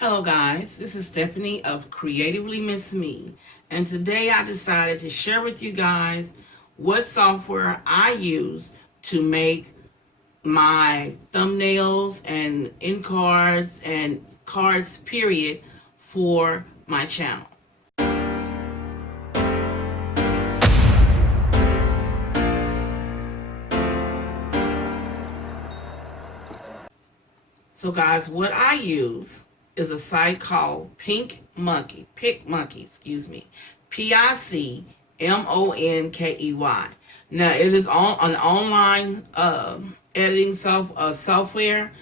Hello guys, this is Stephanie of Creatively Miss Me, and today I decided to share with you guys what software I use to make my thumbnails and end cards and cards period for my channel. So guys, what I use is a site called PicMonkey, excuse me, PicMonkey. Now it is on an online editing software,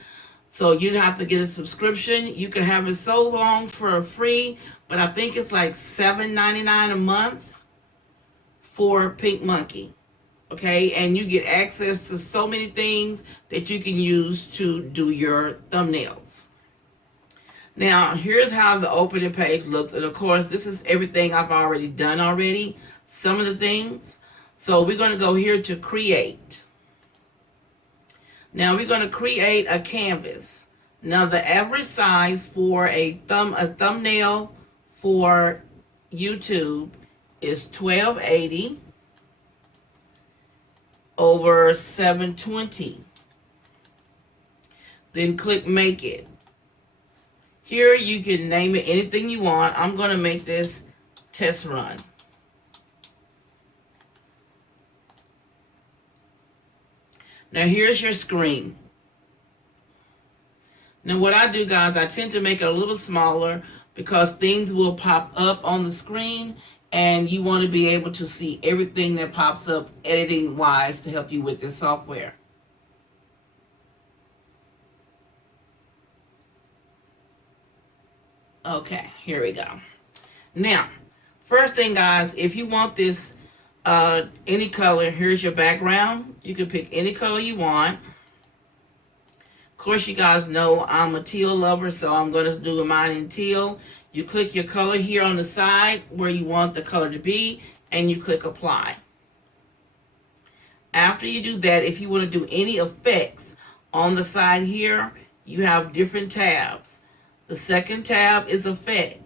so you'd have to get a subscription. You can have it so long for free, but I think it's like $7.99 a month for PicMonkey. Okay, and you get access to so many things that you can use to do your thumbnails. Now, here's how the opening page looks. And of course, this is everything I've already done already. Some of the things. So we're going to go here to create. Now we're going to create a canvas. Now the average size for a thumbnail for YouTube is 1280 over 720. Then click make it. Here you can name it anything you want. I'm going to make this test run. Now here's your screen. Now what I do, guys, I tend to make it a little smaller because things will pop up on the screen and you want to be able to see everything that pops up editing wise to help you with this software. Okay, here we go. Now, first thing, guys, if you want this any color, here's your background. You can pick any color you want. Of course, you guys know I'm a teal lover, so I'm going to do mine in teal. You click your color here on the side where you want the color to be, and you click apply. After you do that, if you want to do any effects on the side here, you have different tabs. The second tab is effect.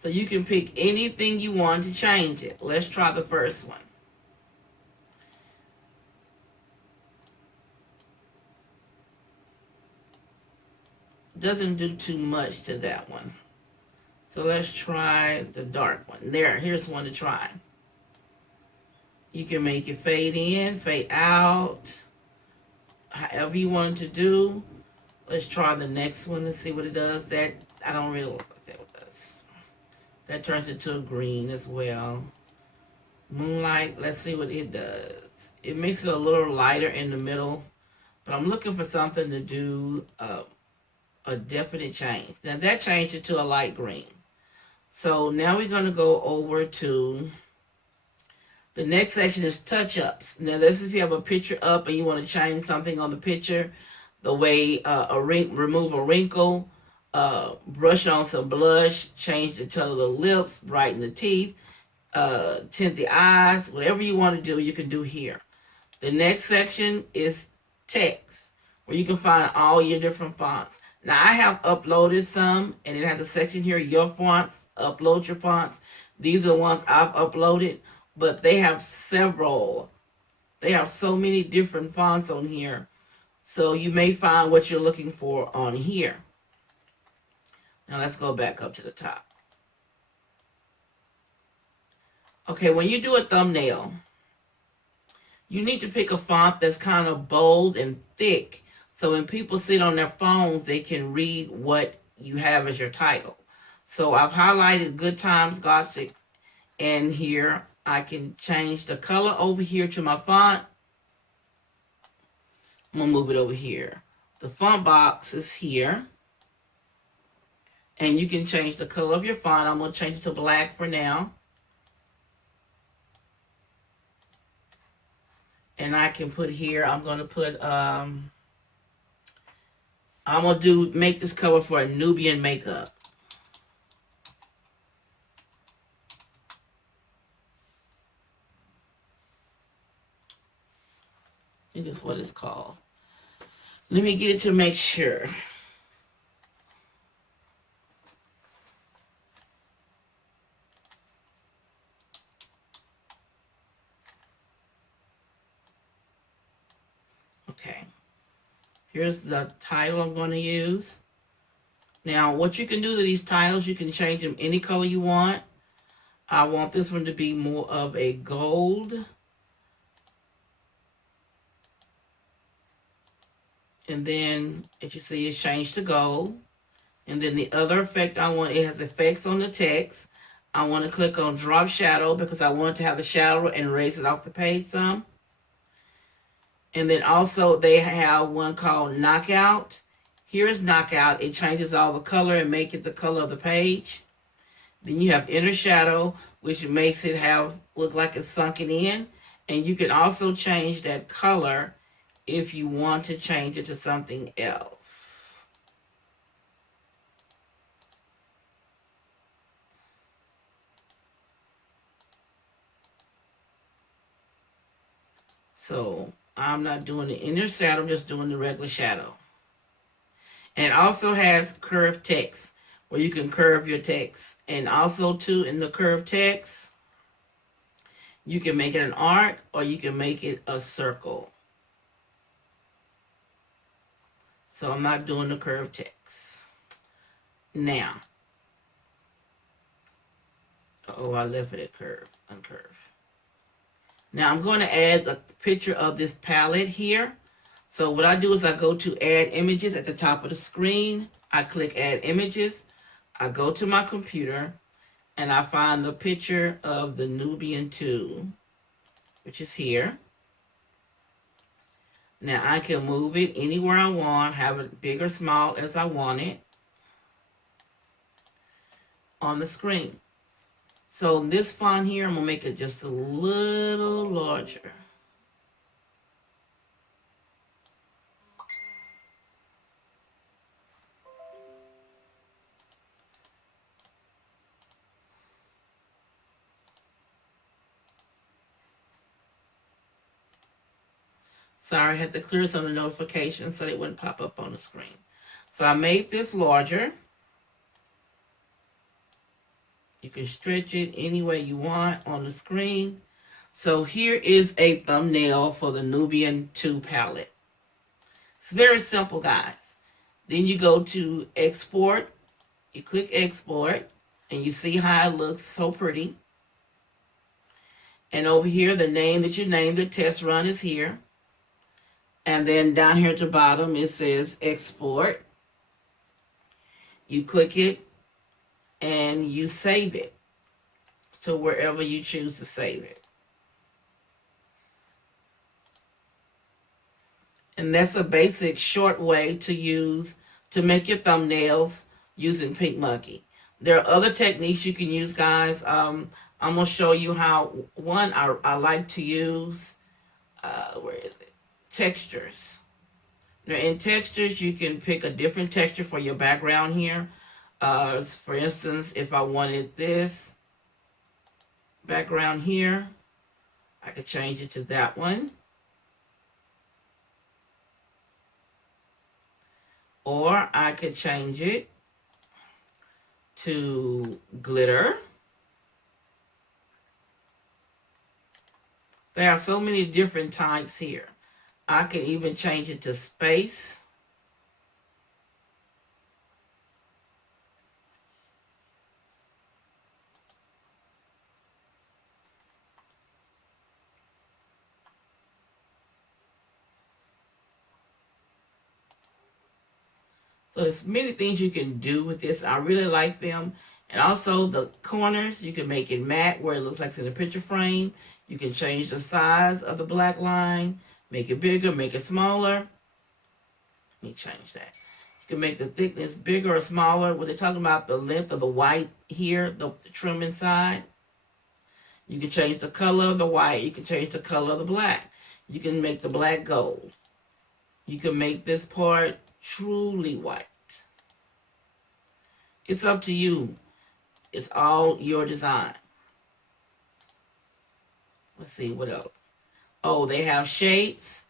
So you can pick anything you want to change it. Let's try the first one. Doesn't do too much to that one. So let's try the dark one. Here's one to try. You can make it fade in, fade out, however you want it to do. Let's try the next one and see what it does. That I don't really like that what it does. That turns into a green as well. Moonlight, let's see what it does. It makes it a little lighter in the middle, but I'm looking for something to do a definite change. Now that changed it to a light green. So now we're going to go over to the next section is touch-ups. Now this is if you have a picture up and you want to change something on the picture, the way remove a wrinkle, brush on some blush, change the color of the lips, brighten the teeth, tint the eyes, whatever you want to do, you can do here. The next section is text, where you can find all your different fonts. Now I have uploaded some, and it has a section here, your fonts, upload your fonts. These are the ones I've uploaded, but they have several. They have so many different fonts on here. So you may find what you're looking for on here. Now let's go back up to the top. Okay, when you do a thumbnail, you need to pick a font that's kind of bold and thick. So when people sit on their phones, they can read what you have as your title. So I've highlighted Good Times Gothic, and here I can change the color over here to my font. I'm going to move it over here. The font box is here. And you can change the color of your font. I'm going to change it to black for now. And I can put here, I'm going to put, I'm going to make this cover for a Nubian makeup. I think that's what it's called. Let me get it to make sure. Here's the title I'm going to use. Now, what you can do to these titles, you can change them any color you want. I want this one to be more of a gold. And then, as you see, it's changed to gold. And then the other effect I want, it has effects on the text. I want to click on drop shadow because I want to have the shadow and erase it off the page some. And then also they have one called knockout. Here's knockout. It changes all the color and make it the color of the page. Then you have inner shadow, which makes it look like it's sunken in. And you can also change that color if you want to change it to something else. So I'm not doing the inner shadow, I'm just doing the regular shadow. And it also has curved text where you can curve your text. And also too, in the curved text, you can make it an arc or you can make it a circle. So I'm not doing the curved text. Now, I left it at curve, uncurve. Now I'm going to add a picture of this palette here. So what I do is I go to add images at the top of the screen. I click add images. I go to my computer and I find the picture of the Nubian 2, which is here. Now I can move it anywhere I want, have it big or small as I want it on the screen. So this font here, I'm going to make it just a little larger. Sorry, I had to clear some of the notifications so they wouldn't pop up on the screen. So I made this larger. You can stretch it any way you want on the screen. So here is a thumbnail for the Nubian 2 palette. It's very simple, guys. Then you go to export. You click export. And you see how it looks so pretty. And over here, the name that you named the test run is here. And then down here at the bottom, it says export. You click it and you save it to wherever you choose to save it. And that's a basic short way to make your thumbnails using PicMonkey. There are other techniques you can use, guys. I'm going to show you how. One I like to use, where is it? Textures. Now in textures, you can pick a different texture for your background here. For instance, if I wanted this background here, I could change it to that one. Or I could change it to glitter. They have so many different types here. I can even change it to space. So there's many things you can do with this. I really like them. And also the corners, you can make it matte where it looks like it's in a picture frame. You can change the size of the black line, make it bigger, make it smaller. Let me change that. You can make the thickness bigger or smaller. When they're talking about the length of the white here, the trim inside, you can change the color of the white. You can change the color of the black. You can make the black gold. You can make this part truly white. It's up to you. It's all your design. Let's see, what else? Oh, they have shapes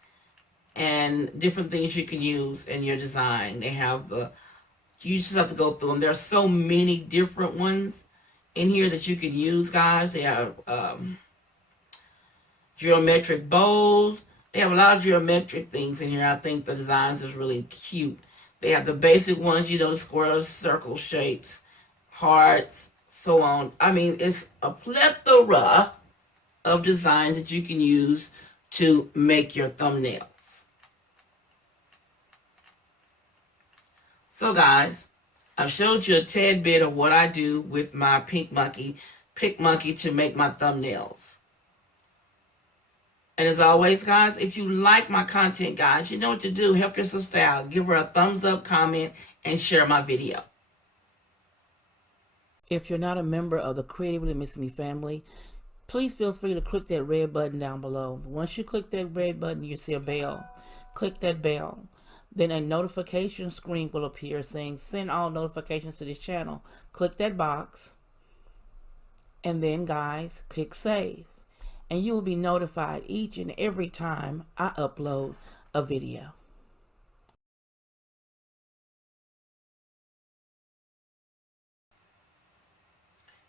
and different things you can use in your design. They have you just have to go through them. There are so many different ones in here that you can use, guys. They have geometric bows. They have a lot of geometric things in here. I think the designs is really cute. They have the basic ones, you know, squares, circle shapes, hearts, so on. I mean, it's a plethora of designs that you can use to make your thumbnails. So guys, I've showed you a tad bit of what I do with my PicMonkey to make my thumbnails. And as always, guys, if you like my content, guys, you know what to do. Help your sister out. Give her a thumbs up, comment, and share my video. If you're not a member of the Creatively Miss Me family, please feel free to click that red button down below. Once you click that red button, you see a bell. Click that bell. Then a notification screen will appear saying send all notifications to this channel. Click that box. And then, guys, click save. And you will be notified each and every time I upload a video.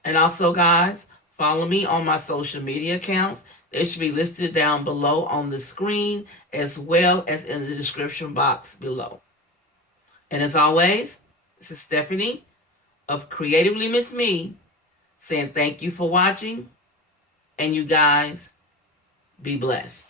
And also, guys, follow me on my social media accounts. They should be listed down below on the screen as well as in the description box below. And as always, this is Stephanie of Creatively Miss Me saying thank you for watching. And you guys be blessed.